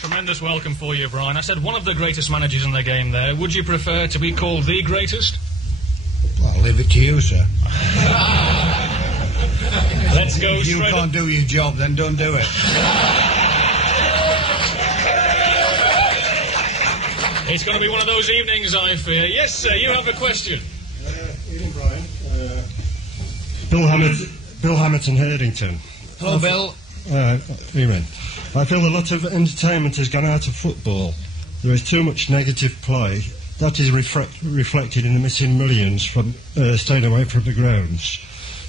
Tremendous welcome for you, Brian. I said one of the greatest managers in the game there. Would you prefer to be called the greatest? Well, I'll leave it to you, sir. Let's go if you straight can't do your job, then don't do it. It's going to be one of those evenings, I fear. Yes, sir, you have a question. Evening, Brian. Bill Hamilton, Herdington. Hello, Bill. Evening. I feel a lot of entertainment has gone out of football. There is too much negative play. That is reflected in the missing millions from staying away from the grounds.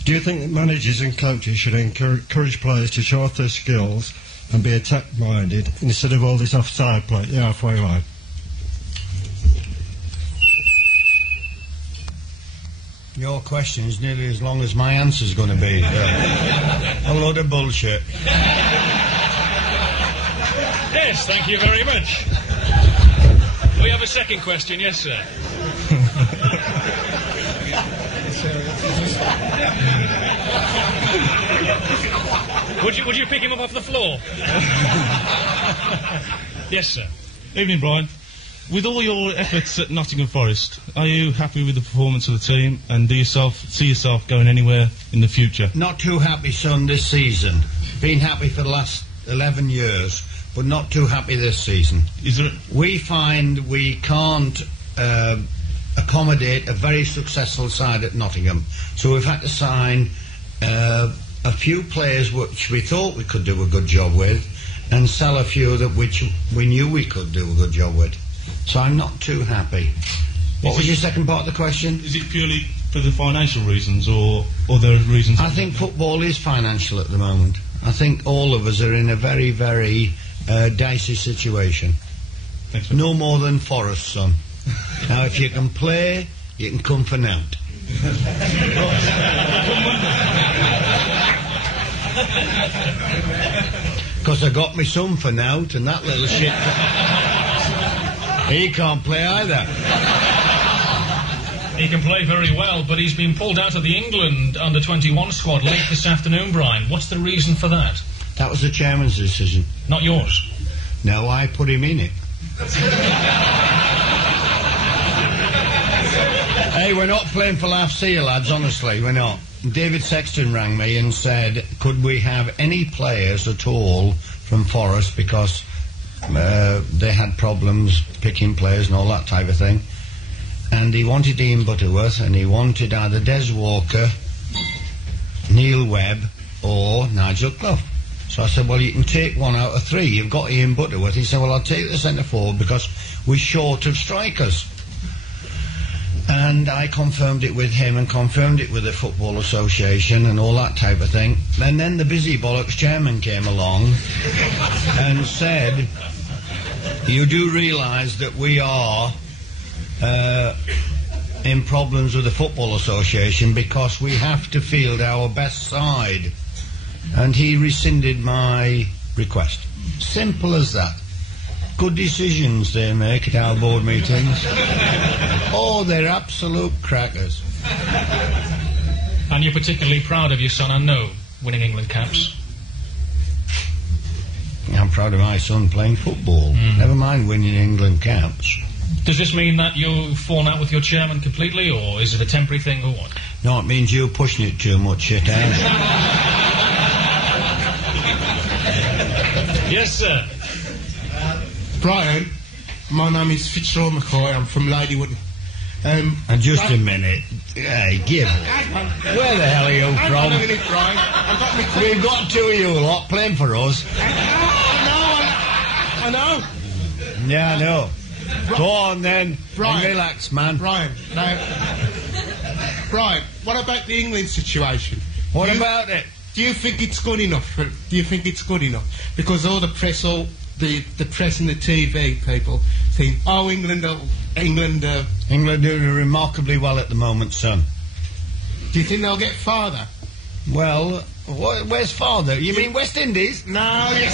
Do you think that managers and coaches should encourage players to show off their skills and be attack-minded instead of all this offside play at the halfway line? Your question is nearly as long as my answer's going to be. A load of bullshit. Yes, thank you very much. We have a second question, yes, sir. Would you pick him up off the floor? Yes, sir. Evening, Brian. With all your efforts at Nottingham Forest, are you happy with the performance of the team, and do you see yourself going anywhere in the future? Not too happy, son, this season. Been happy for the last 11 years, but not too happy this season. We find we can't accommodate a very successful side at Nottingham, so we've had to sign a few players which we thought we could do a good job with, and sell a few that which we knew we could do a good job with. So I'm not too happy. What was your second part of the question? Is it purely for the financial reasons, or there are reasons? I think football is financial at the moment. I think all of us are in a very, very dicey situation. Thanks, no more than Forest, son. Now, if you can play, you can come for nout. Because I got me son for nout, and that little shit... He can't play either. He can play very well, but he's been pulled out of the England under-21 squad late this afternoon, Brian. What's the reason for that? That was the chairman's decision. Not yours? No, I put him in it. Hey, we're not playing for laughs here, lads, honestly, we're not. David Sexton rang me and said, could we have any players at all from Forest, because they had problems picking players and all that type of thing. And he wanted Ian Butterworth, and he wanted either Des Walker, Neil Webb, or Nigel Clough. So I said, well, you can take one out of three. You've got Ian Butterworth. He said, well, I'll take the centre forward because we're short of strikers. And I confirmed it with him and confirmed it with the Football Association and all that type of thing. And then the busy bollocks chairman came along and said, you do realise that we are in problems with the Football Association because we have to field our best side. And he rescinded my request. Simple as that. Good decisions they make at our board meetings. Oh, they're absolute crackers. And you're particularly proud of your son, I know, winning England caps. I'm proud of my son playing football. Never mind winning England caps. Does this mean that you've fallen out with your chairman completely, or is it a temporary thing, or what? No, it means you're pushing it too much, shit, eh? Yes, sir. Brian, my name is Fitzroy McCoy. I'm from Ladywood. And just a minute. Hey, give it. Where the hell are you from? Minute, Brian. We've got two of you lot playing for us. I know. Yeah, I know. Go on then. Brian, relax, man. Brian, what about the England situation? What about it? Do you think it's good enough? Because all the press, the press and the TV people think, oh, England do remarkably well at the moment, son. Do you think they'll get farther? Well, where's farther? You mean West Indies? No, you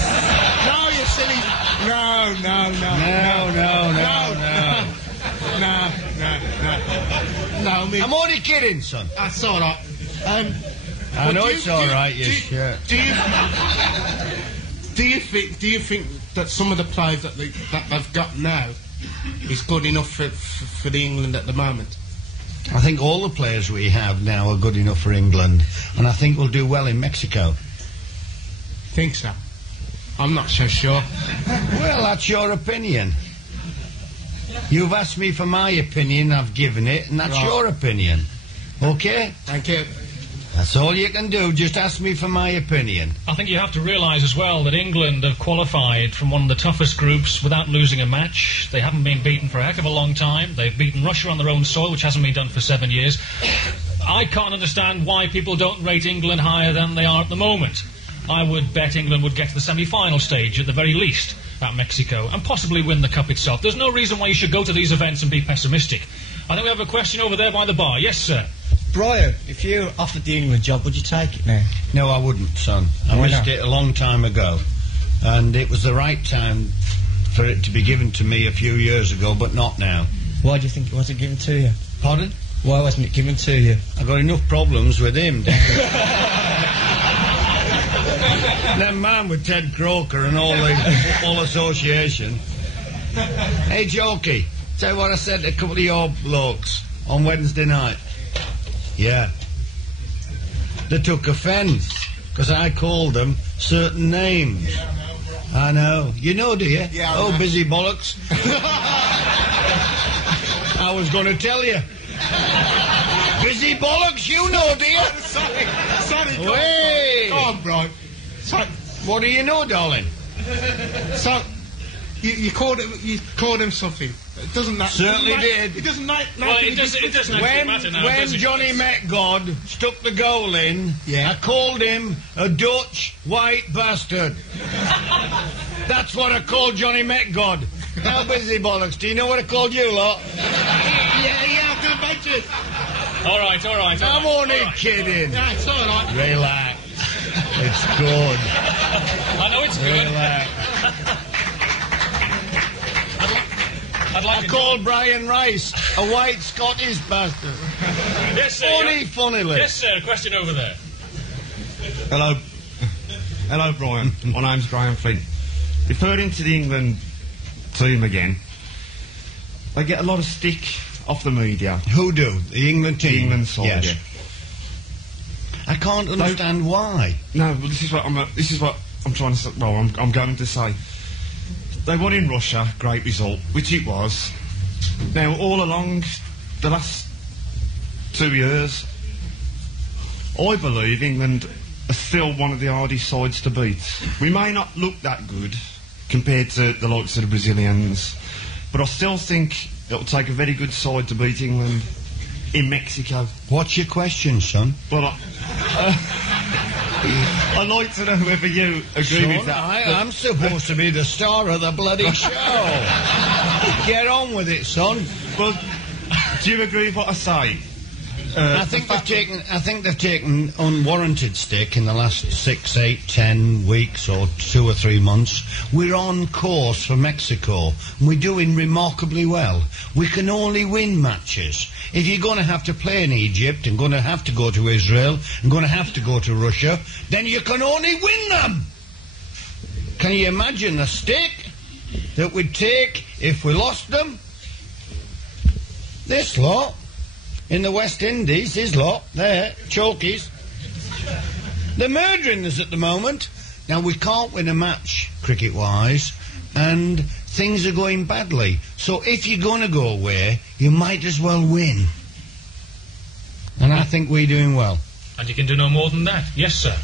silly. No. I mean, I'm only kidding, son. That's all right. I know it's all right, yes. Do Do you think that some of the players that they've got now is good enough for the England at the moment? I think all the players we have now are good enough for England, and I think we'll do well in Mexico. Think so? I'm not so sure. Well, that's your opinion. You've asked me for my opinion, I've given it, and that's Right. your opinion. Okay? Thank you. That's all you can do, just ask me for my opinion. I think you have to realise as well that England have qualified from one of the toughest groups without losing a match. They haven't been beaten for a heck of a long time. They've beaten Russia on their own soil, which hasn't been done for 7 years. I can't understand why people don't rate England higher than they are at the moment. I would bet England would get to the semi-final stage at the very least at Mexico and possibly win the cup itself. There's no reason why you should go to these events and be pessimistic. I think we have a question over there by the bar. Yes, sir. Brian, if you offered the England job, would you take it now? No, I wouldn't, son. I Why missed not? it a long time ago. And it was the right time for it to be given to me a few years ago, but not now. Why do you think it wasn't given to you? Pardon? Why wasn't it given to you? I got enough problems with him. Never mind with Ted Croker and all the Football Association. Hey, Jokey, tell you what I said to a couple of your blokes on Wednesday night. Yeah. They took offence because I called them certain names. I know. You know, do you? Yeah, I oh, know. busy bollocks. I was going to tell you. Busy bollocks, you know, do you? Sorry, go Wait. on, Brian. So, What do you know, darling? so you called him something. It doesn't matter. Certainly did. It doesn't matter. Well, it doesn't actually matter now, When does it? Johnny Metgod stuck the goal in, Yeah. I called him a Dutch white bastard. That's what I called Johnny Metgod. Now, busy bollocks, do you know what I called you lot? Yeah, I can imagine. All right. I'm only kidding. Yeah, it's all right. Relax. It's good. I know it's good. Relax. I'd like I to called Brian Rice a white Scottish bastard. Yes, sir. Funnily. Yes, sir. Question over there. Hello, Brian. My name's Graham Flint. Referring to the England team again, they get a lot of stick off the media. Who do? The England team? The England side, yes. yeah. I can't understand why. No, well, this is what I'm trying to say. Well, I'm going to say. They won in Russia, great result, which it was. Now, all along the last 2 years, I believe England are still one of the hardest sides to beat. We may not look that good compared to the likes of the Brazilians, but I still think it'll take a very good side to beat England in Mexico. What's your question, son? Well, I'd like to know whether you agree with that. I'm supposed to be the star of the bloody show. Get on with it, son. Well, do you agree with what I say? I think they've taken unwarranted stick in the last 6, 8, 10 weeks or 2 or 3 months. We're on course for Mexico. We're doing remarkably well. We can only win matches. If you're going to have to play in Egypt and going to have to go to Israel and going to have to go to Russia, then you can only win them. Can you imagine the stick that we'd take if we lost them? This lot. In the West Indies, his lot, there, chokies. They're murdering us at the moment. Now, we can't win a match, cricket-wise, and things are going badly. So if you're going to go away, you might as well win. And I think we're doing well. And you can do no more than that. Yes, sir.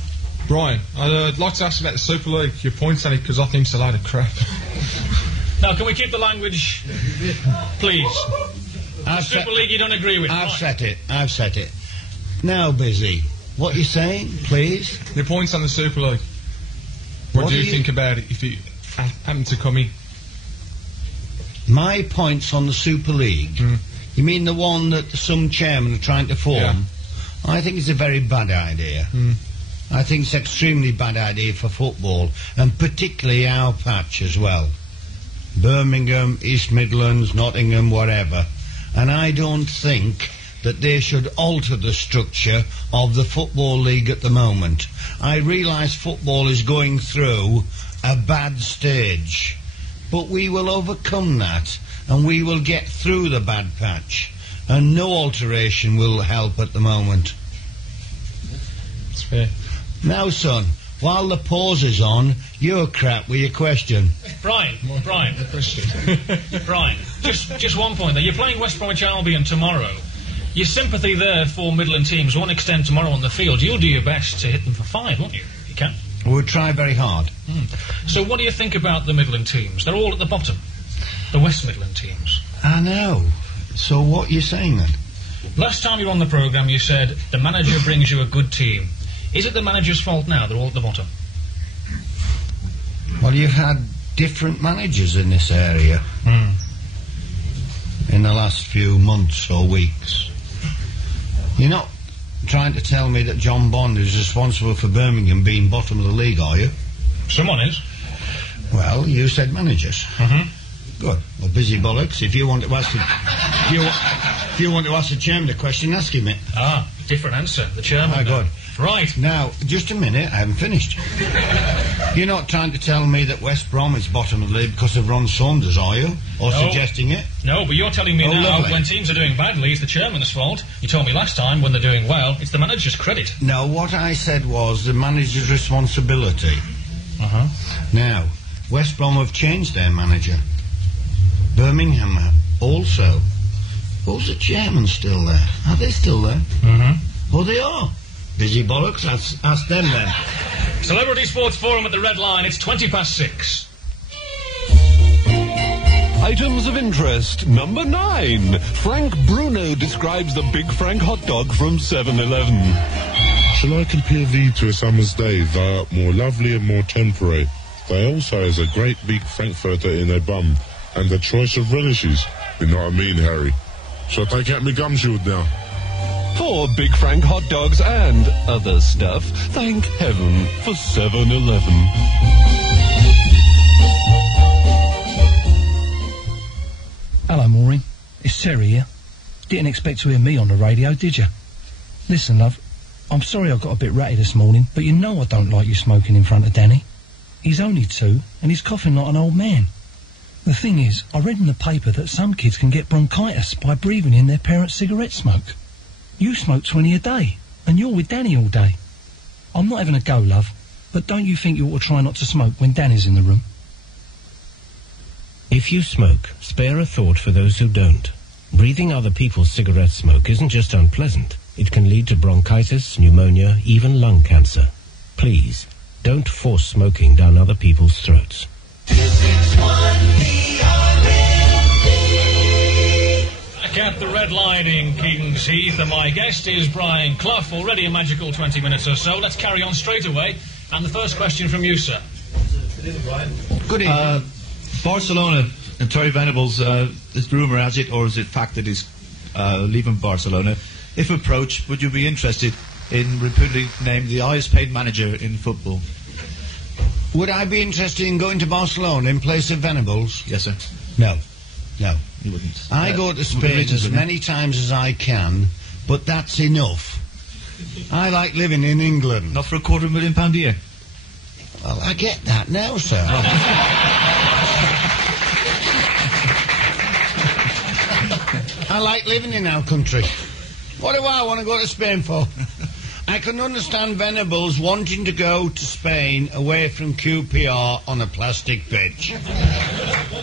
Brian, I'd like to ask about the Super League. Your points on it, because I think it's a load of crap. Now, can we keep the language, please? Super League you don't agree with. I've set it. Now, Busy, what you saying, please? Your points on the Super League. What do you think about it if it happened to come in? My points on the Super League? You mean the one that some chairman are trying to form? Yeah. I think it's a very bad idea. I think it's an extremely bad idea for football, and particularly our patch as well. Birmingham, East Midlands, Nottingham, whatever. And I don't think that they should alter the structure of the Football League at the moment. I realise football is going through a bad stage, but we will overcome that and we will get through the bad patch, and no alteration will help at the moment. That's fair. Now, son, while the pause is on, you're crap with your question. Brian, Brian, just one point there. You're playing West Bromwich Albion tomorrow. Your sympathy there for Midland teams won't extend tomorrow on the field. You'll do your best to hit them for 5, won't you? You can. We'll try very hard. So what do you think about the Midland teams? They're all at the bottom. The West Midland teams. I know. So what are you saying then? Last time you were on the programme, you said the manager brings you a good team. Is it the manager's fault now they're all at the bottom? Well, you've had different managers in this area in the last few months or weeks. You're not trying to tell me that John Bond is responsible for Birmingham being bottom of the league, are you? Someone is. Well, you said managers. Good. Well, busy bollocks. If you want to ask if you want to ask the chairman a question, ask him it. Ah, different answer. The chairman. Ah, good. Right. Now, just a minute, I haven't finished. You're not trying to tell me that West Brom is bottom of the league because of Ron Saunders, are you? Or suggesting it? No, but you're telling me now lovely. when teams are doing badly, it's the chairman's fault. You told me last time when they're doing well, it's the manager's credit. No, what I said was the manager's responsibility. Now, West Brom have changed their manager. Birmingham also. Was the chairman still there? Are they still there? Oh, they are. Busy bollocks, ask them then. Celebrity Sports Forum at the Red Line, it's 6:20. Items of interest. Number 9. Frank Bruno describes the Big Frank hot dog from 7-Eleven. Shall I compare thee to a summer's day? Thou art more lovely and more temperate. They also has a great big frankfurter in their bum, and a choice of relishes. You know what I mean, Harry? Shall I take out my gum shield now? For Big Frank hot dogs and other stuff, thank heaven for 7-Eleven. Hello, Maureen. It's Terry here. Didn't expect to hear me on the radio, did you? Listen, love, I'm sorry I got a bit ratty this morning, but you know I don't like you smoking in front of Danny. He's only 2, and he's coughing like an old man. The thing is, I read in the paper that some kids can get bronchitis by breathing in their parents' cigarette smoke. You smoke 20 a day, and you're with Danny all day. I'm not having a go, love, but don't you think you ought to try not to smoke when Danny's in the room? If you smoke, spare a thought for those who don't. Breathing other people's cigarette smoke isn't just unpleasant. It can lead to bronchitis, pneumonia, even lung cancer. Please, don't force smoking down other people's throats. Back at the Red Line in Kings Heath, and my guest is Brian Clough. Already a magical 20 minutes or so. Let's carry on straight away. And the first question from you, sir. Good evening. Barcelona and Terry Venables, is rumour has it, or is it fact that he's leaving Barcelona? If approached, would you be interested in reputedly named the highest paid manager in football? Would I be interested in going to Barcelona in place of Venables? Yes, sir. No. You wouldn't. I go to Spain as many times as I can, but that's enough. I like living in England. Not for £250,000 a year? Well, I get that now, sir. I like living in our country. What do I want to go to Spain for? I can understand Venables wanting to go to Spain away from QPR on a plastic pitch.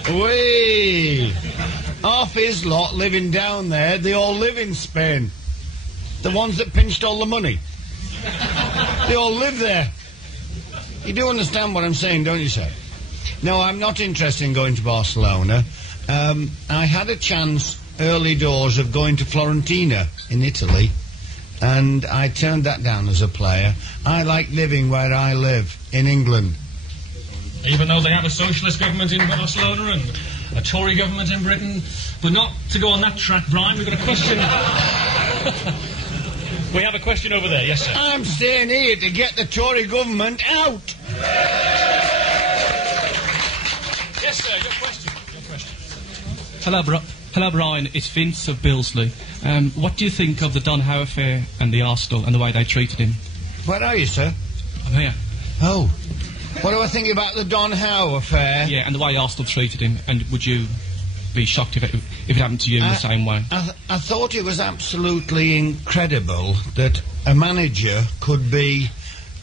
Whee! Half his lot living down there, they all live in Spain. The ones that pinched all the money. They all live there. You do understand what I'm saying, don't you, sir? No, I'm not interested in going to Barcelona. I had a chance early doors of going to Fiorentina in Italy, and I turned that down as a player. I like living where I live, in England. Even though they have a socialist government in Barcelona and a Tory government in Britain. But not to go on that track, Brian, we've got a question. We have a question over there, yes, sir. I'm staying here to get the Tory government out. Yes, sir, your question. Hello, Hello, Brian. It's Vince of Billesley. What do you think of the Don Howe affair and the Arsenal and the way they treated him? Where are you, sir? I'm here. Oh. What do I think about the Don Howe affair? Yeah, and the way Arsenal treated him. And would you be shocked if it happened to you in the same way? I thought it was absolutely incredible that a manager could be,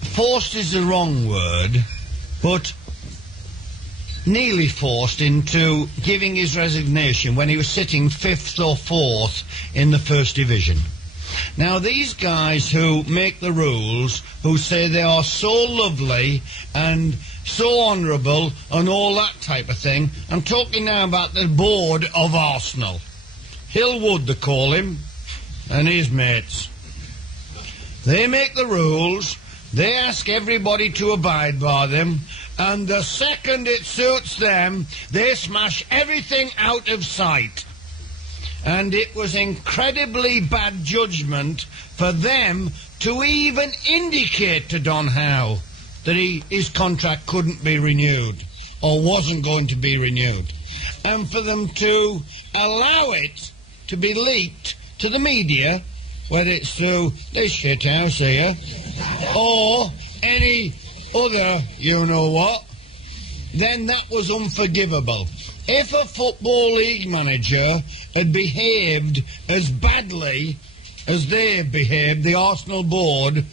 forced is the wrong word, but nearly forced into giving his resignation when he was sitting 5th or 4th in the First Division. Now, these guys who make the rules, who say they are so lovely and so honourable and all that type of thing, I'm talking now about the board of Arsenal. Hillwood, they call him, and his mates. They make the rules, they ask everybody to abide by them, and the second it suits them, they smash everything out of sight. And it was incredibly bad judgment for them to even indicate to Don Howe that his contract couldn't be renewed, or wasn't going to be renewed. And for them to allow it to be leaked to the media, whether it's through this shit house here, or any other you-know-what, then that was unforgivable. If a Football League manager had behaved as badly as they have behaved, the Arsenal board,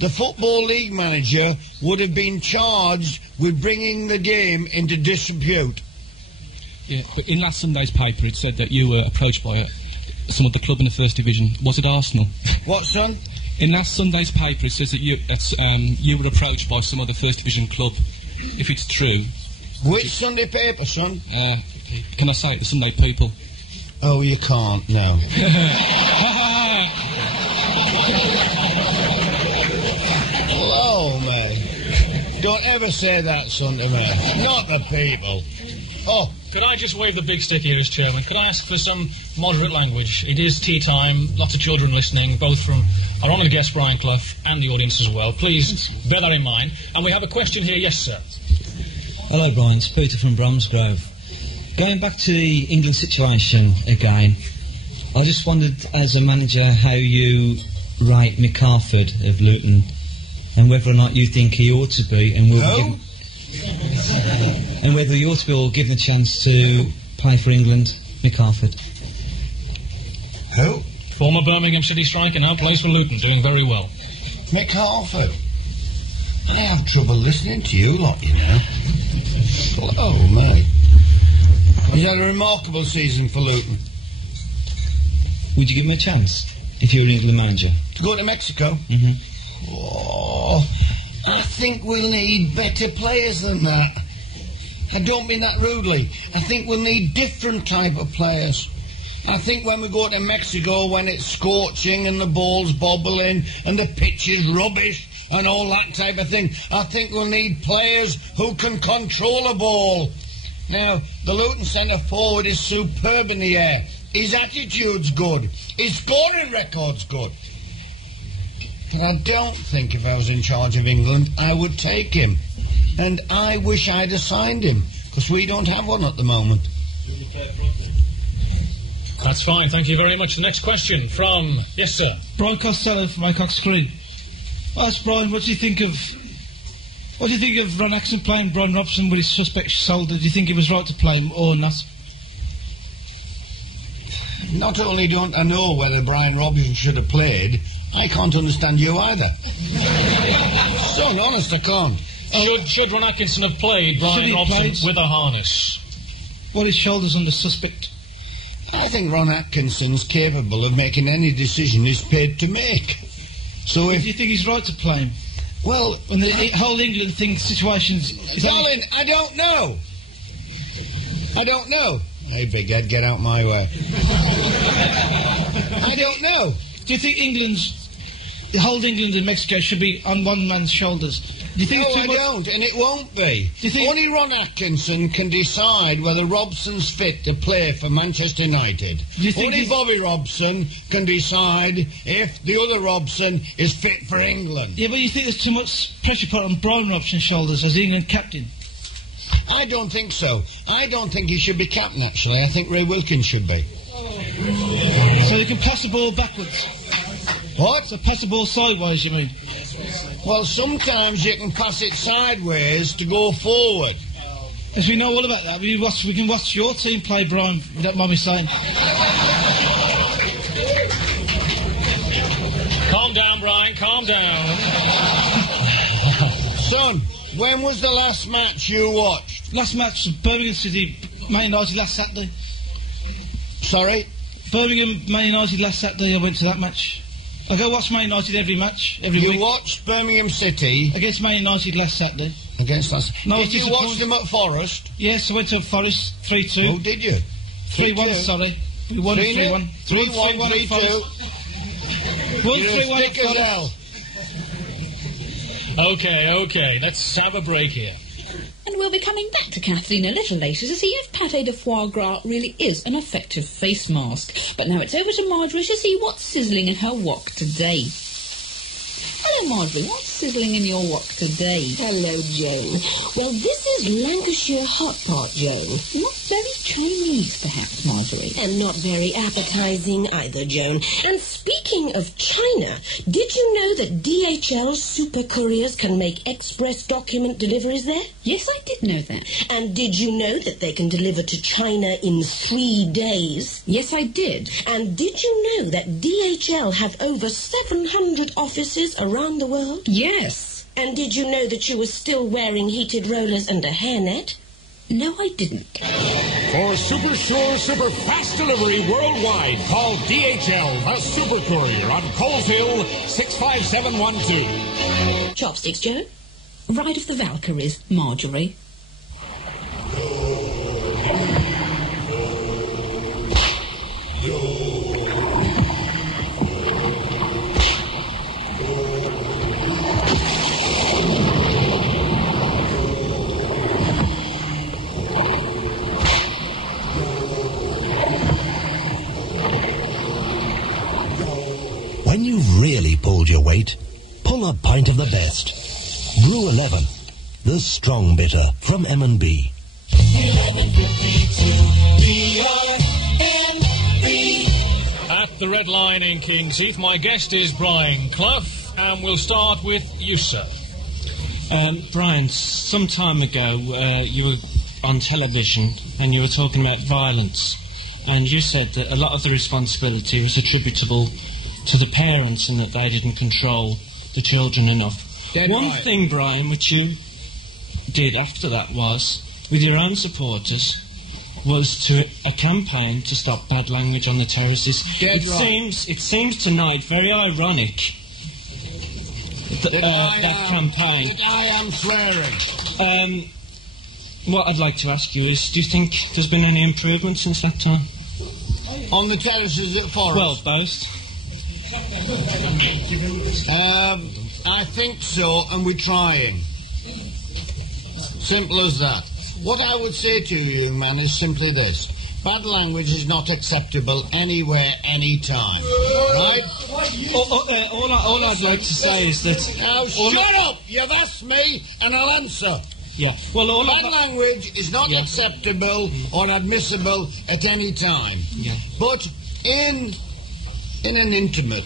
the Football League manager would have been charged with bringing the game into disrepute. Yeah, but in last Sunday's paper it said that you were approached by some of the club in the First Division. Was it Arsenal? What, son? In last Sunday's paper it says that you were approached by some of the First Division club. If it's true... Which Sunday paper, son? Can I say it? The Sunday People. Oh, you can't, no. Hello, mate. Don't ever say that, son, to me. Not the People. Oh. Could I just wave the big stick here as chairman? Could I ask for some moderate language? It is tea time, lots of children listening, both from our honoured guest Brian Clough and the audience as well. Please bear that in mind. And we have a question here. Yes, sir. Hello, Brian. It's Peter from Bromsgrove. Going back to the England situation again, I just wondered, as a manager, how you rate Mick Harford of Luton, and whether or not you think he ought to be, and whether he ought to be or given a chance to play for England, Mick Harford. Who? Former Birmingham City striker, now plays for Luton, doing very well. Mick Harford. I have trouble listening to you lot, you know. Oh, mate. He's had a remarkable season for Luton. Would you give him a chance, if you were an England manager? To go to Mexico? Mm-hmm. Oh, I think we'll need better players than that. I don't mean that rudely. I think we'll need different type of players. I think when we go to Mexico, when it's scorching and the ball's bobbling and the pitch is rubbish and all that type of thing, I think we'll need players who can control a ball. Now, the Luton centre-forward is superb in the air. His attitude's good. His scoring record's good. But I don't think if I was in charge of England, I would take him. And I wish I'd have signed him, because we don't have one at the moment. That's fine, thank you very much. The next question from... Yes, sir. Brian Costello from Mycock Screen. Ask Brian, what do you think of Ron Atkinson playing Brian Robson with his suspect shoulder? Do you think it was right to play him or not? Not only don't I know whether Brian Robson should have played, I can't understand you either. So honest, I can't. Should Ron Atkinson have played Brian Robson with a harness? What his shoulders on the suspect? I think Ron Atkinson's capable of making any decision he's paid to make. So if... Do you think he's right to play him? Well... When the whole England thing, situations... Darling, I don't know. I don't know. Hey, big head, get out my way. I don't know. Do you think the whole England and Mexico should be on one man's shoulders? Do you think no, I don't, and it won't be. Do you think only Ron Atkinson can decide whether Robson's fit to play for Manchester United. Only Bobby Robson can decide if the other Robson is fit for England. Yeah, but you think there's too much pressure put on Brian Robson's shoulders as England captain? I don't think so. I don't think he should be captain, actually. I think Ray Wilkins should be. you can pass the ball backwards. What? So pass the ball sideways, you mean? Well, sometimes you can pass it sideways to go forward. As we know all about that, we can watch your team play, Brian, if you don't mind me saying. Calm down, Brian, calm down. Son, when was the last match you watched? Last match was Birmingham City, Man United last Saturday. Sorry? Birmingham, Man United last Saturday, I went to that match. I go watch Man United every match, every week. You watched Birmingham City? Against Man United last Saturday. Against us? No, did you watch them at Forest? Yes, I went to Forest, 3-2. Oh, did you? 3-1, sorry. We won 3-1. 3-1, 3-2. 1-3-1 thick as hell. Okay, let's have a break here. And we'll be coming back to Kathleen a little later to see if pâté de foie gras really is an effective face mask. But now it's over to Marjorie to see what's sizzling in her wok today. Hello, Marjorie. What's sizzling in your wok today? Hello, Joe. Well, this is Lancashire hot pot, Joe. Not very Chinese, perhaps, Marjorie. And not very appetising either, Joan. And speaking of China, did you know that DHL super couriers can make express document deliveries there? Yes, I did know that. And did you know that they can deliver to China in 3 days? Yes, I did. And did you know that DHL have over 700 offices around the world? Yes. And did you know that you were still wearing heated rollers and a hairnet? No, I didn't. For super sure, super fast delivery worldwide, call DHL, the Super Courier, on Coles Hill, 65712. Chopsticks, Joe. Ride of the Valkyries, Marjorie. When you've really pulled your weight, pull a pint of the best. Brew 11, the strong bitter from M&B. 11:52 At the Red Line in Kings Heath, my guest is Brian Clough, and we'll start with you, sir. Brian, some time ago, you were on television and you were talking about violence, and you said that a lot of the responsibility was attributable to the parents and that they didn't control the children enough. One thing, Brian, which you did after that was, with your own supporters, was to a campaign to stop bad language on the terraces. It seems tonight very ironic that campaign. I am swearing. What I'd like to ask you is, do you think there's been any improvement since that time? On the terraces at Forest? Well, both. I think so, and we're trying. Simple as that. What I would say to you, young man, is simply this. Bad language is not acceptable anywhere, anytime. Right? All I'd like to say is that... Now, shut up! You've asked me, and I'll answer. Yeah. Well, bad language is not acceptable or admissible at any time. Yeah. But in an intimate...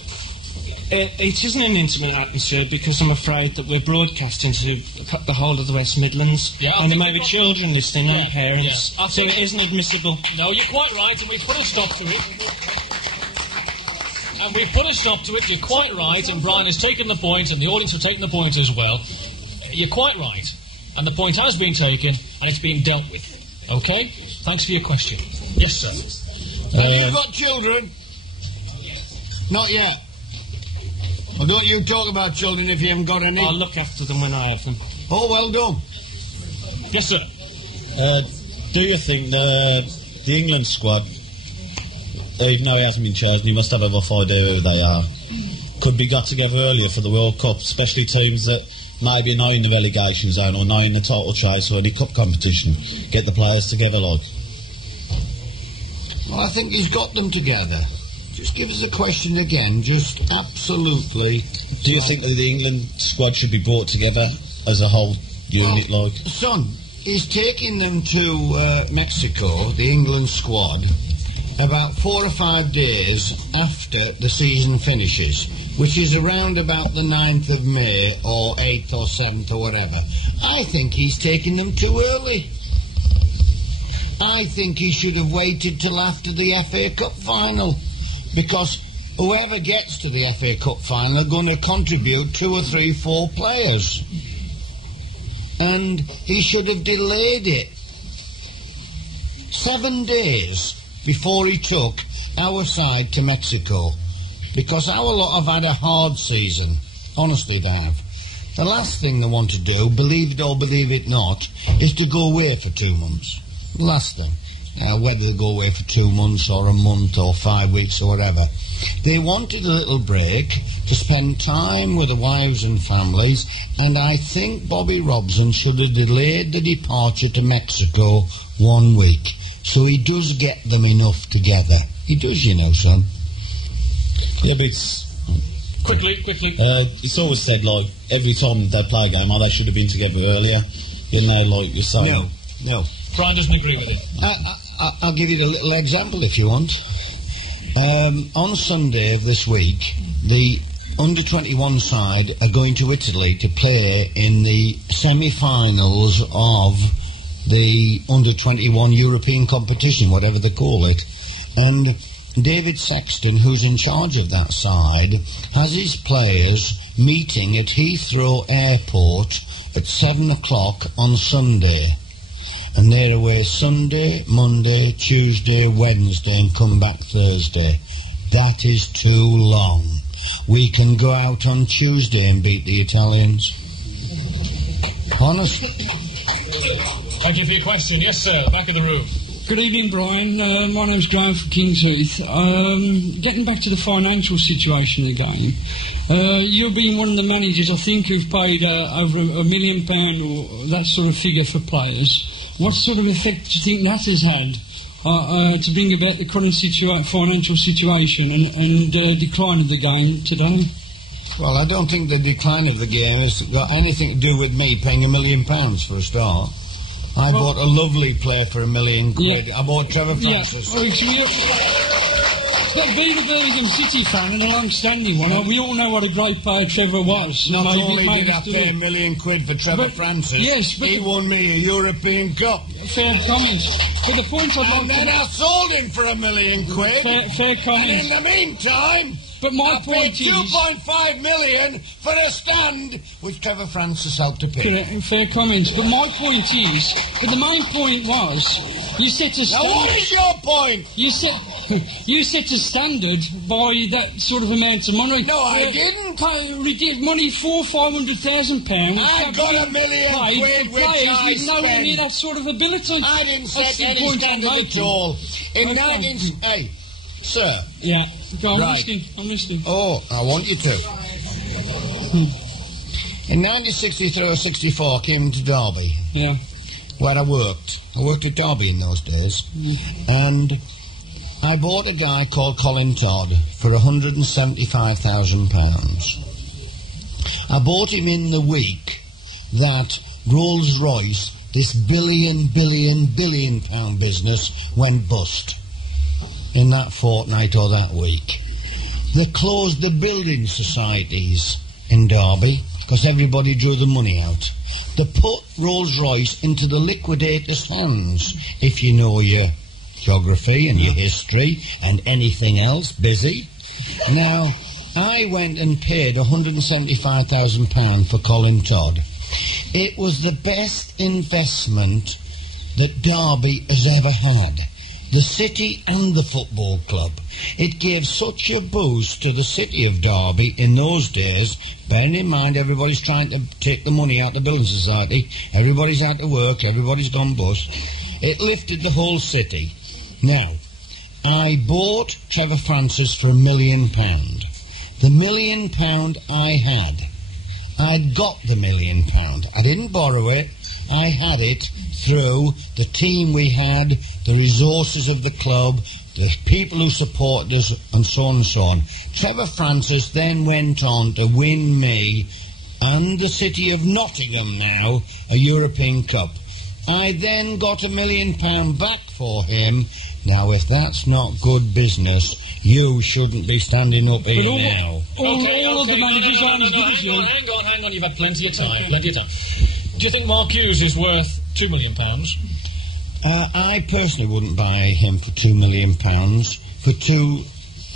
It isn't an intimate atmosphere because I'm afraid that we're broadcasting to the whole of the West Midlands, and there may be children listening and parents, so it isn't admissible. No, you're quite right, and we've put a stop to it. You're quite right, and Brian has taken the point, and the audience have taken the point as well. You're quite right, and the point has been taken, and it's been dealt with. Okay? Thanks for your question. Yes, sir. Have you got children? Not yet. Well, don't you talk about children if you haven't got any. I'll look after them when I have them. Oh, well done. Yes, sir. Do you think the England squad, even though he hasn't been chosen, he must have a rough idea who they are, could be got together earlier for the World Cup, especially teams that maybe are not in the relegation zone or not in the title chase or any cup competition, get the players together like? Well, I think he's got them together. Just give us a question again, just absolutely. Do you think that the England squad should be brought together as a whole unit, like? Son, he's taking them to Mexico, the England squad, about 4 or 5 days after the season finishes, which is around about the 9th of May or 8th or 7th or whatever. I think he's taking them too early. I think he should have waited till after the FA Cup final, because whoever gets to the FA Cup final are going to contribute 2 or 3, 4 players. And he should have delayed it 7 days before he took our side to Mexico, because our lot have had a hard season. Honestly, they have. The last thing they want to do, believe it or believe it not, is to go away for 2 months. The last thing. Whether they go away for 2 months or a month or 5 weeks or whatever. They wanted a little break to spend time with the wives and families, and I think Bobby Robson should have delayed the departure to Mexico 1 week, so he does get them enough together. He does, you know, son. Yeah, but it's... Quickly. It's always said, like, every time they play a game, they should have been together earlier. Didn't they, like you're saying? No. Brian doesn't agree with it. I'll give you a little example if you want. On Sunday of this week, the under-21 side are going to Italy to play in the semi-finals of the under-21 European competition, whatever they call it. And David Sexton, who's in charge of that side, has his players meeting at Heathrow Airport at 7 o'clock on Sunday. And they're away Sunday, Monday, Tuesday, Wednesday, and come back Thursday. That is too long. We can go out on Tuesday and beat the Italians. Honestly. Thank you for your question. Yes, sir. Back of the room. Good evening, Brian. My name's Gavin from Kings Heath. Getting back to the financial situation again, you're being one of the managers, I think, who've paid over £1 million or that sort of figure for players. What sort of effect do you think that has had to bring about the current financial situation and decline of the game today? Well, I don't think the decline of the game has got anything to do with me paying £1 million for a start. I bought a lovely player for £1 million. Yeah. I bought Trevor Francis. But being a Birmingham City fan and a long-standing one, we all know what a great player Trevor was. Not only did I pay £1 million for Trevor Francis, he won me a European Cup. Fair comment. But the point and then I sold him for £1 million. Fair comment. And in the meantime, but my I paid £2.5 million for a stand, which Trevor Francis helped to pay. Fair comments. But my point is, the main point was, you set a standard. Now, what is your point? You set a standard by that sort of amount of money. No, I didn't. Money for £500,000. I got £1 million which I spent. Nowhere near that sort of ability. I didn't set any standard at all. Hey, sir. Yeah. Go on, right. I'm listening. Oh, I want you to. In 1963 or 64, I came to Derby. Yeah. Where I worked. I worked at Derby in those days. And I bought a guy called Colin Todd for £175,000. I bought him in the week that Rolls-Royce, this billion pound business, went bust. In that fortnight or that week. They closed the building societies in Derby because everybody drew the money out. They put Rolls-Royce into the liquidators' hands, if you know your geography and your history and anything else, busy. Now, I went and paid £175,000 for Colin Todd. It was the best investment that Derby has ever had. The city and the football club. It gave such a boost to the city of Derby in those days, bearing in mind everybody's trying to take the money out of the building society, everybody's out to work, everybody's gone bust. It lifted the whole city. Now, I bought Trevor Francis for £1 million. The £1 million I'd got the £1 million. I didn't borrow it. I had it through the team we had, the resources of the club, the people who supported us, and so on and so on. Trevor Francis then went on to win me and the city of Nottingham now a European Cup. I then got £1 million back for him. Now, if that's not good business, you shouldn't be standing up here now. All of the managers aren't as good as you. Hang on, you've had plenty of time. Do you think Mark Hughes is worth £2 million? I personally wouldn't buy him for £2 million for two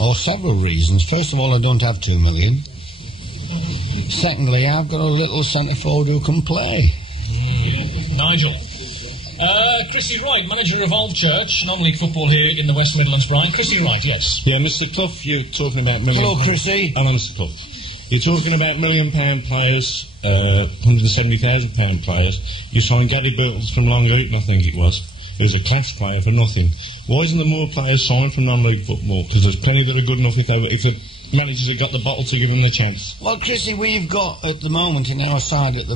or several reasons. First of all, I don't have 2 million. Secondly, I've got a little centre forward who can play. Nigel. Chrissy Wright, manager of Old Church, non-league football here in the West Midlands, Brian. Chrissy Wright, yes. Yeah, Mr. Clough, you're talking about million... Hello, Chrissy. Hello, Mr. Clough. You're talking about £1 million players, £170,000 players. You signed Gary Birtles from Long Eaton, I think it was. He was a class player for nothing. Why isn't there more players signed from non-league football? Because there's plenty that are good enough if the managers have got the bottle to give them the chance. Well, Chrissy, we've got at the moment in our side at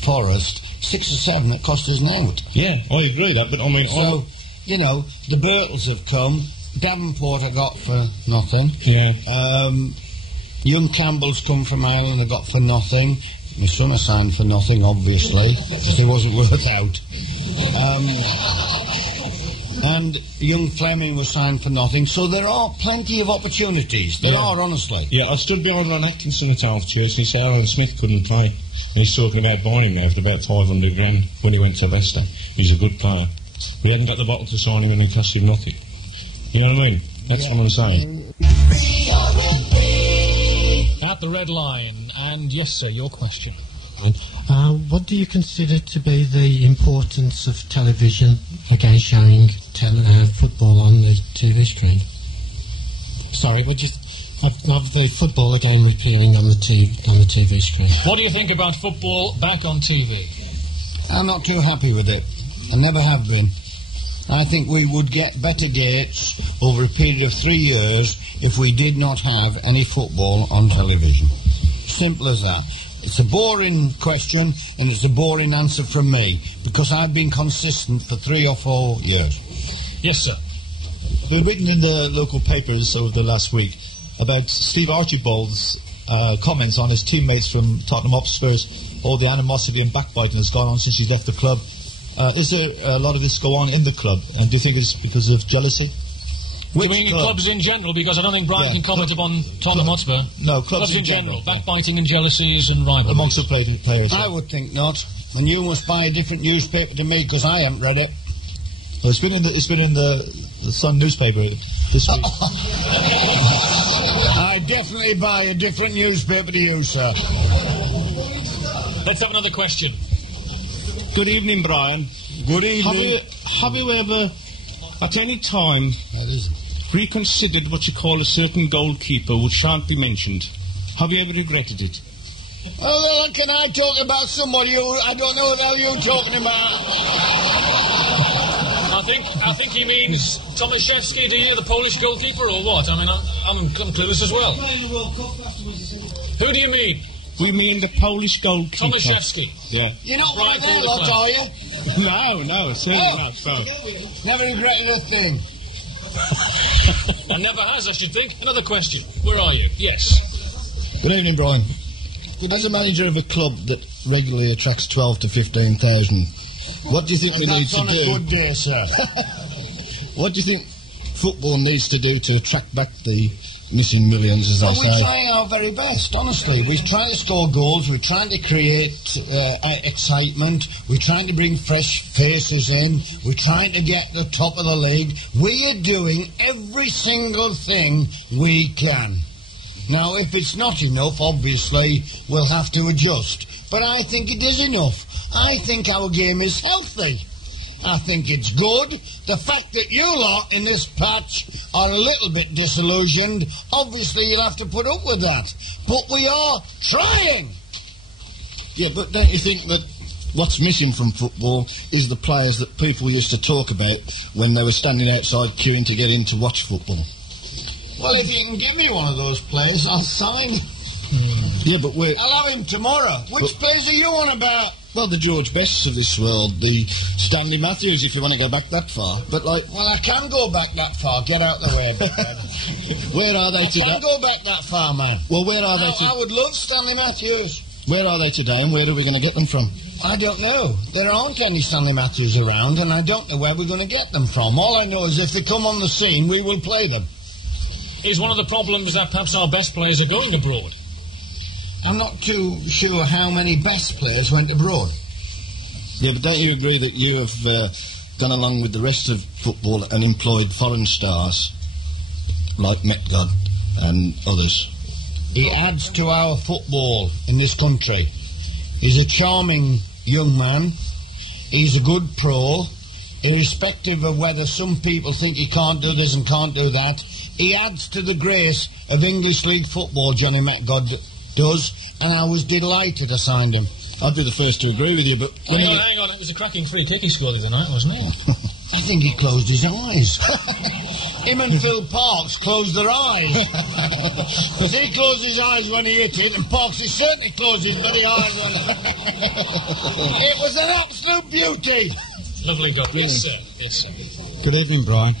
Forest 6 or 7 that cost us an out. Yeah, I agree that, but I mean... So, you know, the Birtles have come. Davenport I got for nothing. Yeah. Young Campbell's come from Ireland I got for nothing. My son I signed for nothing, obviously, because he wasn't worth out. And young Fleming was signed for nothing. So there are plenty of opportunities. There are, honestly. Yeah, I stood behind Ron Atkinson at half church and said Alan Smith couldn't play. And he's talking about buying him now for about 500 grand when he went to Leicester. He's a good player. We hadn't got the bottle to sign him and it cost him nothing. You know what I mean? That's what I'm saying. At the red line, and yes, sir, your question. What do you consider to be the importance of television against showing football on the TV screen? Sorry, what do you of the football again appearing on the TV screen? What do you think about football back on TV? I'm not too happy with it. I never have been. I think we would get better gates over a period of 3 years if we did not have any football on television. Simple as that. It's a boring question and it's a boring answer from me because I've been consistent for 3 or 4 years. Yes, sir. We've written in the local papers over the last week about Steve Archibald's comments on his teammates from Tottenham Hotspurs. All the animosity and backbiting has gone on since he's left the club. Is there a lot of this go on in the club? And do you think it's because of jealousy? Do you mean clubs in general? Because I don't think Brian can comment upon Tottenham Hotspur. No, clubs in general. Backbiting and jealousies and rivalries. Amongst the players. I would think not. And you must buy a different newspaper to me because I haven't read it. Well, it's been in the Sun newspaper this week. I definitely buy a different newspaper to you, sir. Let's have another question. Good evening, Brian. Good evening. Have you ever, at any time, reconsidered what you call a certain goalkeeper which shan't be mentioned? Have you ever regretted it? Oh, well, can I talk about somebody who I don't know what the hell you're talking about? I think he means Tomaszewski, do you, the Polish goalkeeper, or what? I mean, I'm clueless as well. Who do you mean? We mean the Polish goalkeeper. Tomaszewski. Yeah. You're not one of their lot, are you? No, certainly not. So. Never regretted a thing. And never has, I should think. Another question. Where are you? Yes. Good evening, Brian. As a manager of a club that regularly attracts 12 to 15,000, what do you think we need to do? That's on a good day, sir. What do you think football needs to do to attract back the missing millions, as I say? We're trying our very best, honestly. We're trying to score goals, we're trying to create excitement, we're trying to bring fresh faces in, we're trying to get the top of the league. We are doing every single thing we can. Now, if it's not enough, obviously, we'll have to adjust. But I think it is enough. I think our game is healthy. I think it's good. The fact that you lot in this patch are a little bit disillusioned, obviously you'll have to put up with that. But we are trying. Yeah, but don't you think that what's missing from football is the players that people used to talk about when they were standing outside queuing to get in to watch football? Well, if you can give me one of those players, I'll sign. Yeah, but I'll have him tomorrow. Which players are you on about? Well, the George Bests of this world, the Stanley Matthews, if you want to go back that far. But well, I can go back that far. Get out the way, big head. Where are they today? I can go back that far, man. Well, where are they I would love Stanley Matthews. Where are they today, and where are we going to get them from? I don't know. There aren't any Stanley Matthews around, and I don't know where we're going to get them from. All I know is if they come on the scene, we will play them. Is one of the problems that perhaps our best players are going abroad? I'm not too sure how many best players went abroad. Yeah, but don't you agree that you have gone along with the rest of football and employed foreign stars like Metgod and others? He adds to our football in this country. He's a charming young man. He's a good pro. Irrespective of whether some people think he can't do this and can't do that, he adds to the grace of English League football, Johnny Metgod does, and I was delighted I signed him. I'd be the first to agree with you, but... Hang on. It was a cracking free kick he scored the other night, wasn't he? I think he closed his eyes. Him and Phil Parkes closed their eyes. Because he closed his eyes when he hit it, and Parkes he certainly closed his bloody eyes when it was an absolute beauty. Lovely goal. Yes, sir. Yes, sir. Good evening, Brian.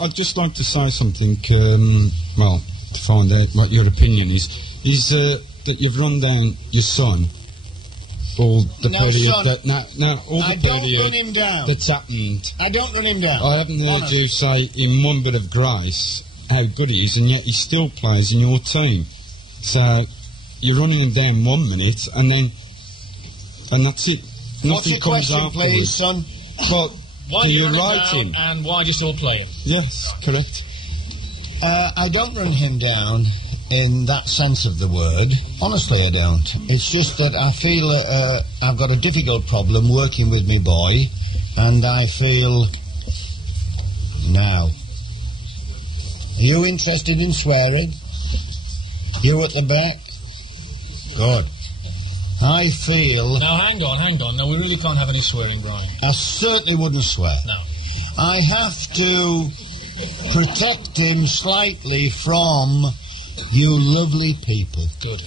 I'd just like to say something, to find out what your opinion is that you've run down your son all the period that... all the period that's happened. I don't run him down. I haven't heard you say in one bit of grace how good he is, and yet he still plays in your team. So, you're running him down 1 minute, and that's it. What's your question, please, son? Well, why do you run him down, and why do you still play him? Yes, correct. I don't run him down in that sense of the word. Honestly, I don't. It's just that I feel I've got a difficult problem working with me boy, and I feel... Now, are you interested in swearing? You at the back? Good. I feel... Now, hang on. No, we really can't have any swearing, Brian. I certainly wouldn't swear. No. I have to protect him slightly from you lovely people. Good.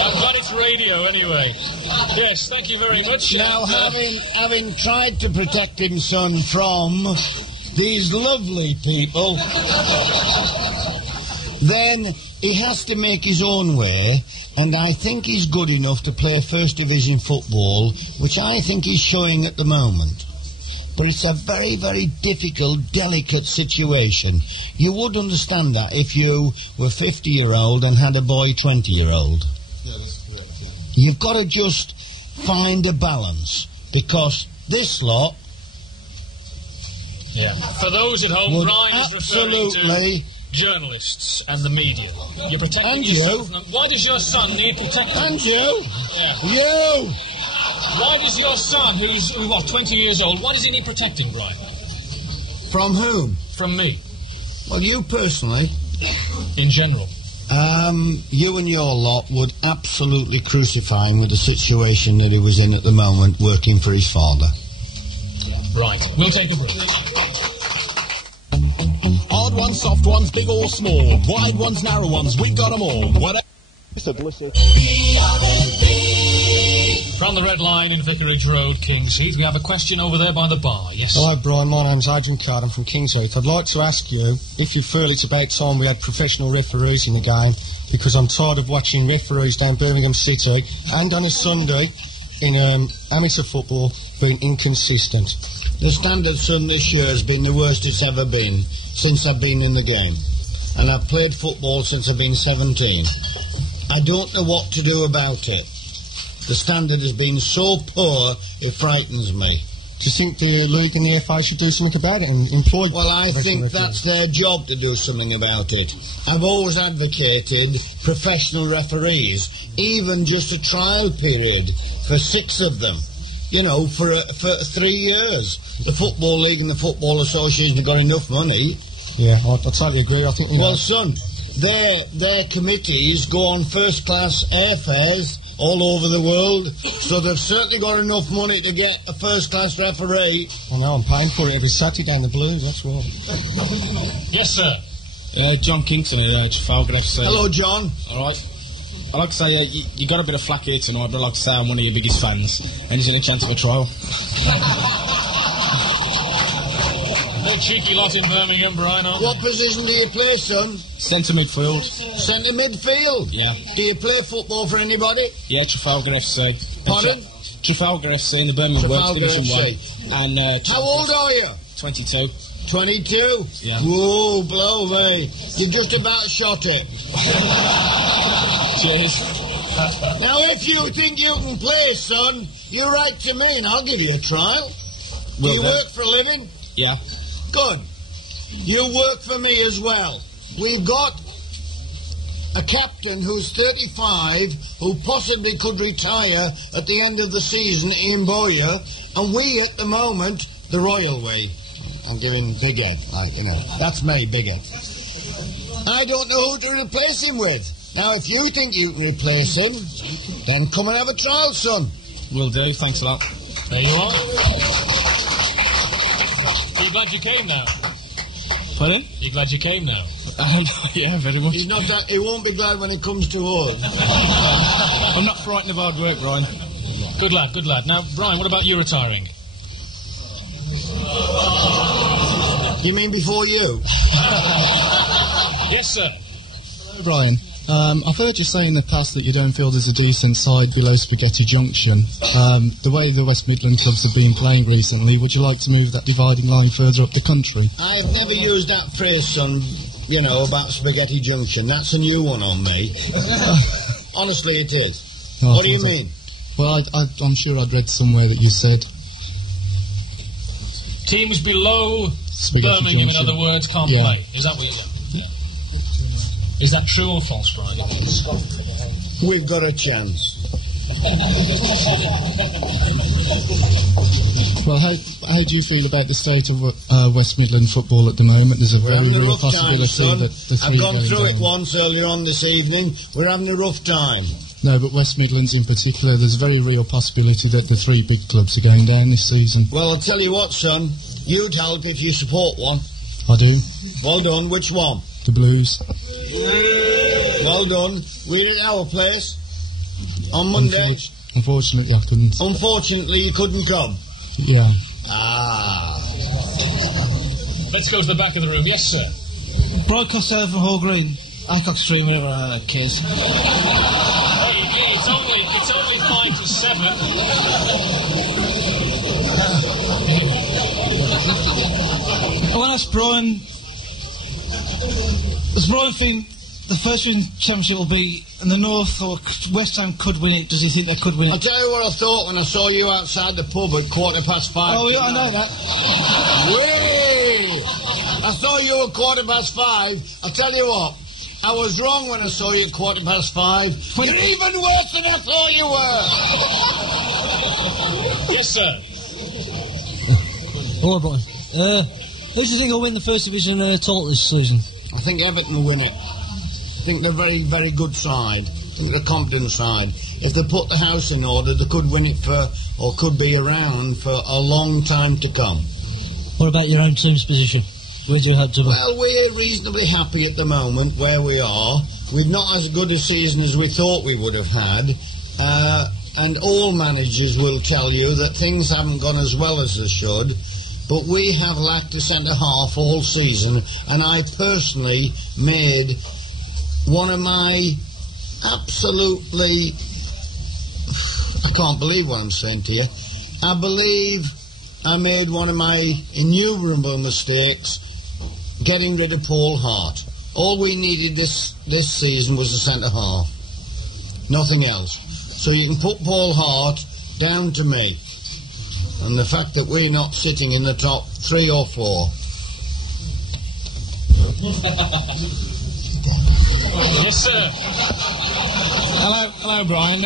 I've got its radio anyway. Yes, thank you very much. Now, having tried to protect him, son, from these lovely people, then he has to make his own way, and I think he's good enough to play First Division football, which I think he's showing at the moment. But it's a very, very difficult, delicate situation. You would understand that if you were 50-year-old and had a boy 20-year-old. Yeah, that's correct, yeah. You've got to just find a balance, because this lot... Yeah. For those at home, Brian is referring to journalists and the media. You're protecting yourself. Why does your son need protecting? And you? Yeah. You! Why does your son, who's 20 years old, why does he need protecting, Brian? From whom? From me. Well, you personally. In general. You and your lot would absolutely crucify him with the situation that he was in at the moment, working for his father. Right. We'll take a break. Hard ones, soft ones, big or small, wide ones, narrow ones, we've got them all. Whatever. From the Red Line in Vicarage Road, Kings Heath, we have a question over there by the bar. Yes. Hello, Brian. My name's Adrian Card. I'm from Kings Heath. I'd like to ask you if you feel it's about time we had professional referees in the game, because I'm tired of watching referees down Birmingham City and on a Sunday in amateur football being inconsistent. The standard, son, this year has been the worst it's ever been since I've been in the game. And I've played football since I've been 17. I don't know what to do about it. The standard has been so poor, it frightens me. Do you think the league and the FA should do something about it and employ... Well, I think that's their job to do something about it. I've always advocated professional referees, even just a trial period for 6 of them. You know, for 3 years. The Football League and the Football Association have got enough money. Yeah, I totally agree. I think... Well, son, their committees go on first-class airfares all over the world, so they've certainly got enough money to get a first-class referee. I know, I'm paying for it every Saturday down the Blues, that's right. Yes, sir. John Kingston here, Trafalgar FC. Hello, John. All right. I'd like to say, you got a bit of flack here tonight, but I'd like to say I'm one of your biggest fans, and there's any chance of a trial. They cheeky lot in Birmingham, Brian, aren't What position do you play, son? Centre midfield. Centre midfield? Yeah. Do you play football for anybody? Yeah, Trafalgar FC. Pardon? Trafalgar FC in the Birmingham Works Trafalgar Division 1. And, how old are you? 22. 22? Yeah. Whoa, blow me. You just about shot it. Cheers. Now, if you think you can play, son, you write to me and I'll give you a trial. Do you work for a living? Yeah. Good. You work for me as well. We've got a captain who's 35 who possibly could retire at the end of the season, Ian Bowyer, and we at the moment, the Royal Way. I'm giving Big Ed, that's me, Big Ed. I don't know who to replace him with. Now, if you think you can replace him, then come and have a trial, son. Will do, thanks a lot. There you are. Are you glad you came now? Pardon? You glad you came now? Yeah, very much. He won't be glad when it comes to us. I'm not frightened of hard work, Brian. Good lad, good lad. Now, Brian, what about you retiring? You mean before you? Yes, sir. Brian, I've heard you say in the past that you don't feel there's a decent side below Spaghetti Junction. The way the West Midland clubs have been playing recently, would you like to move that dividing line further up the country? I've never used that phrase, son, about Spaghetti Junction. That's a new one on me. Honestly, it is. What do you mean? Well, I'm sure I'd read somewhere that you said... Teams below Birmingham, in other words, can't play. Is that what you said? Yeah. Is that true or false, Brian? We've got a chance. Well, how do you feel about the state of West Midland football at the moment? There's a very real possibility that the three... I've gone through it once earlier on this evening. We're having a rough time. No, but West Midlands in particular, there's a very real possibility that the three big clubs are going down this season. Well, I'll tell you what, son. You'd help if you support one. I do. Well done. Which one? The Blues. Well done. We're at our place on Monday. Unfortunately, I couldn't. Unfortunately, you couldn't come. Yeah. Let's go to the back of the room. Yes, sir. Brian Costello from Hall Green. Alcock Stream, whatever that kids. It's only 5 to 7. I want to ask Brian, does Brian think the first championship will be in the North, or West Ham could win it? Does he think they could win it? I'll tell you what I thought when I saw you outside the pub at 5:15. Oh, yeah, I know that. I saw you at 5:15. I'll tell you what, I was wrong when I saw you at 5:15. You're even worse than I thought you were. Yes, sir. Hello, Brian. Who do you think will win the First Division title this season? I think Everton will win it. I think they're a very, very good side. I think they're a competent side. If they put the house in order, they could win it or could be around for a long time to come. What about your own team's position? Where do you hope to be? Well, we're reasonably happy at the moment where we are. We've not as good a season as we thought we would have had. And all managers will tell you that things haven't gone as well as they should. But we have lacked a centre-half all season, and I personally made one of my absolutely... I can't believe what I'm saying to you. I believe I made one of my innumerable mistakes getting rid of Paul Hart. All we needed this season was a centre-half. Nothing else. So you can put Paul Hart down to me. And the fact that we're not sitting in the top 3 or 4. Yes, sir. Hello, Brian.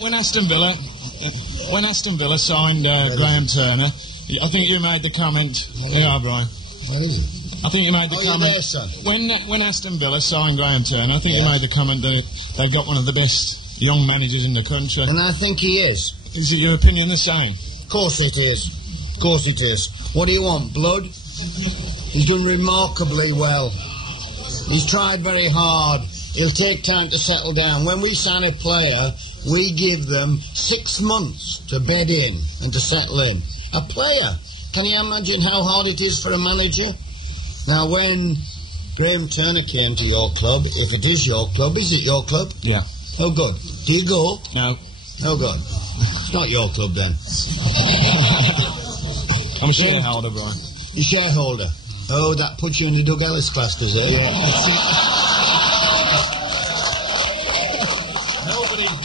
When Aston Villa signed Graham Turner, I think you made the comment. Here you are, Brian. What is it? I think you made the comment. There, son. When Aston Villa signed Graham Turner, I think you made the comment that they've got one of the best young managers in the country. And I think he is. Is it your opinion the same? Of course it is. Of course it is. What do you want, blood? He's done remarkably well. He's tried very hard. It'll take time to settle down. When we sign a player, we give them 6 months to bed in and to settle in. A player Can you imagine how hard it is for a manager? Now, when Graham Turner came to your club, if it is your club, is it your club? Yeah. Oh, good. Do you go? No. Oh, good. It's not your club, then. I'm a shareholder, Brian. You're shareholder? Oh, that puts you in the Doug Ellis class, does it? Yeah.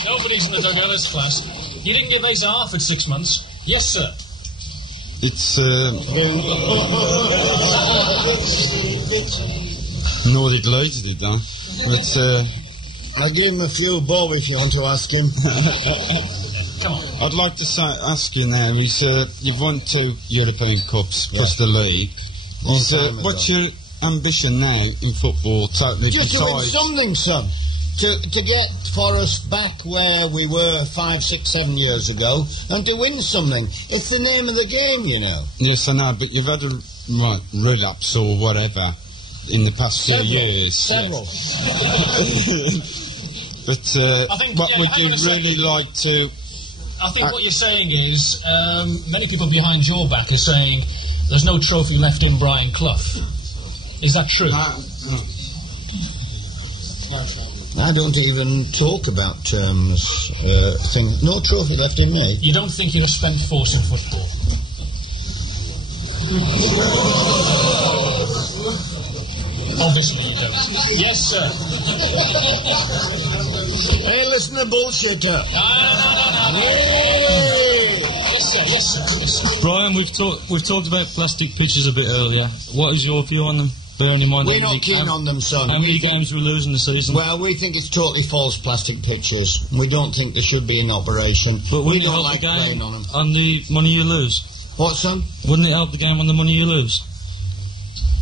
Nobody's in the Doug Ellis class. You didn't give Ace half at 6 months. Yes, sir. It's, no, did Leeds, did I? But, I'll give him a few bob if you want to ask him. Come on. I'd like to ask you now, you've won 2 European Cups plus the league. What's your ambition now in football? Totally just besides... to win something, son. To get Forest back where we were 5, 6, 7 years ago, and to win something. It's the name of the game, you know. Yes, I know, but you've had a relapse or whatever in the past few years. Several. But what would you really like to... I think what you're saying is, many people behind your back are saying there's no trophy left in Brian Clough. Is that true? I don't even talk about things. No trophy left in me. You don't think you're a spent force in football? Obviously you don't. Yes, sir. Hey, listen to bullshitter. Yes, sir. Brian, we've talked about plastic pitches a bit earlier. What is your view on them? Bearing in mind we're not keen on them, son. How many games we lose in the season? Well, we think it's totally false plastic pitches. We don't think they should be in operation. But we don't like playing on them. On the money you lose? What, son? Wouldn't it help the game on the money you lose?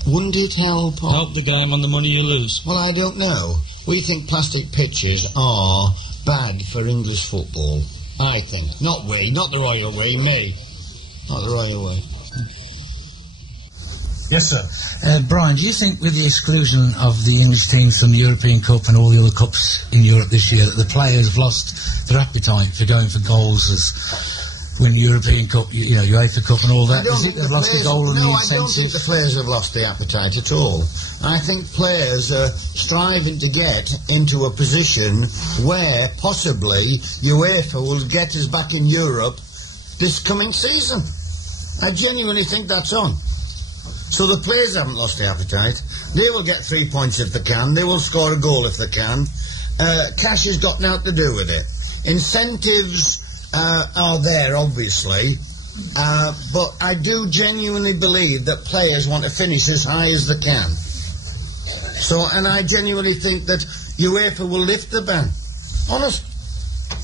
Wouldn't it help? Help the game on the money you lose? Well, I don't know. We think plastic pitches are bad for English football. I think. Not we. Not the Royal Way. Me. Not the Royal Way. Yes, sir. Brian, do you think with the exclusion of the English teams from the European Cup and all the other cups in Europe this year that the players have lost their appetite for going for goals as win the European Cup, UEFA Cup and all that? Is it they've lost the goal and the incentive? I don't think the players have lost the appetite at all. I think players are striving to get into a position where possibly UEFA will get us back in Europe this coming season. I genuinely think that's on. So the players haven't lost the appetite. They will get 3 points if they can. They will score a goal if they can. Cash has got nothing to do with it. Incentives are there, obviously. But I do genuinely believe that players want to finish as high as they can. And I genuinely think that UEFA will lift the ban. Honest.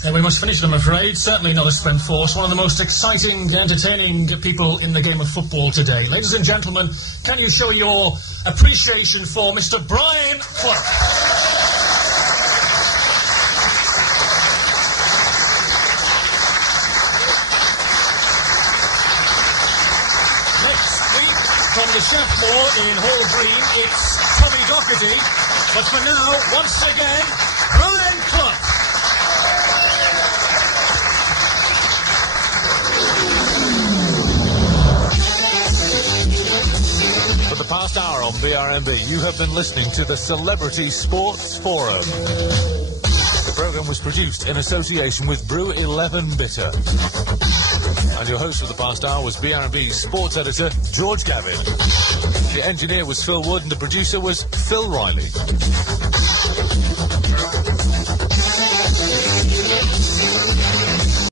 We must finish, I'm afraid. Certainly not a spent force. One of the most exciting, entertaining people in the game of football today. Ladies and gentlemen, can you show your appreciation for Mr. Brian Clough? Next week, from the Shaftmore in Hall Green, it's Tommy Doherty. But for now, once again, Brian Clough. For the past hour on BRMB, you have been listening to the Celebrity Sports Forum. The programme was produced in association with Brew 11 Bitter. And your host for the past hour was BRMB's sports editor, George Gavin. The engineer was Phil Wood and the producer was Phil Riley.